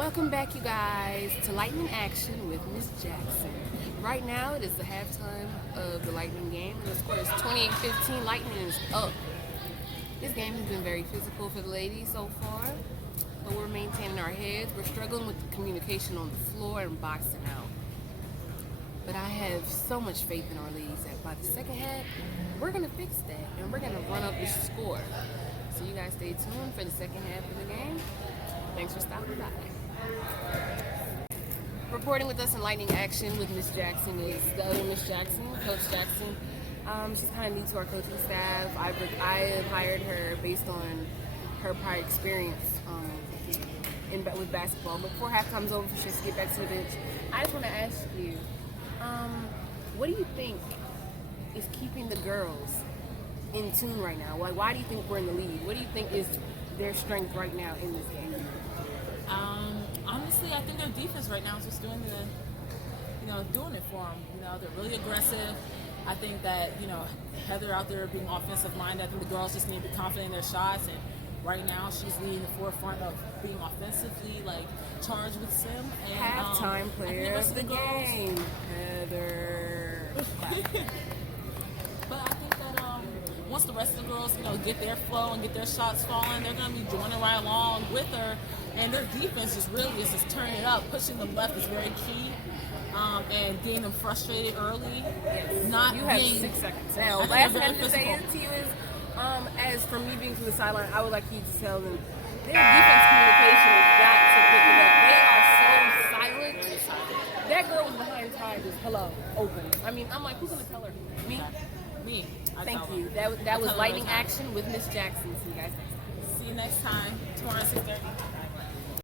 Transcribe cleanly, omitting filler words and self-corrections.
Welcome back, you guys, to Lightning Action with Miss Jackson. Right now, it is the halftime of the Lightning game, and the score is 28-15. Lightning is up. This game has been very physical for the ladies so far, but we're maintaining our heads. We're struggling with the communication on the floor and boxing out. But I have so much faith in our ladies that by the second half, we're going to fix that, and we're going to run up the score. So you guys stay tuned for the second half of the game. Thanks for stopping by. Reporting with us in Lightning Action with Miss Jackson is the other Miss Jackson, Coach Jackson. She's kind of new to our coaching staff. I have hired her based on her prior experience with basketball. But before halftime's over, she'll get back to the bench. I just want to ask you, what do you think is keeping the girls in tune right now? Why do you think we're in the lead? What do you think is their strength right now in this game? Honestly, I think their defense right now is just doing doing it for them. They're really aggressive. I think that, Heather out there being offensive minded, I think the girls just need to be confident in their shots. And right now, she's leading the forefront of being offensively, charged with sim. And, Halftime player of the game, Heather. But I think that once the rest of the girls, get their flow and get their shots falling, they're going to be joining right along with her. And their defense just just turning it up. Pushing them left is very key. And getting them frustrated early. You have 6 seconds. Now, last thing I have to say to you is, as for me being from the sideline, I would like you to tell them their defense communication has got to pick it up. They are so silent. That girl was behind Ty just, hello, open. I mean, I'm like, who's going to tell her? Me. Thank you. That was Lightning Action with Miss Jackson. See you guys next time. See you next time. Tomorrow at 6:30.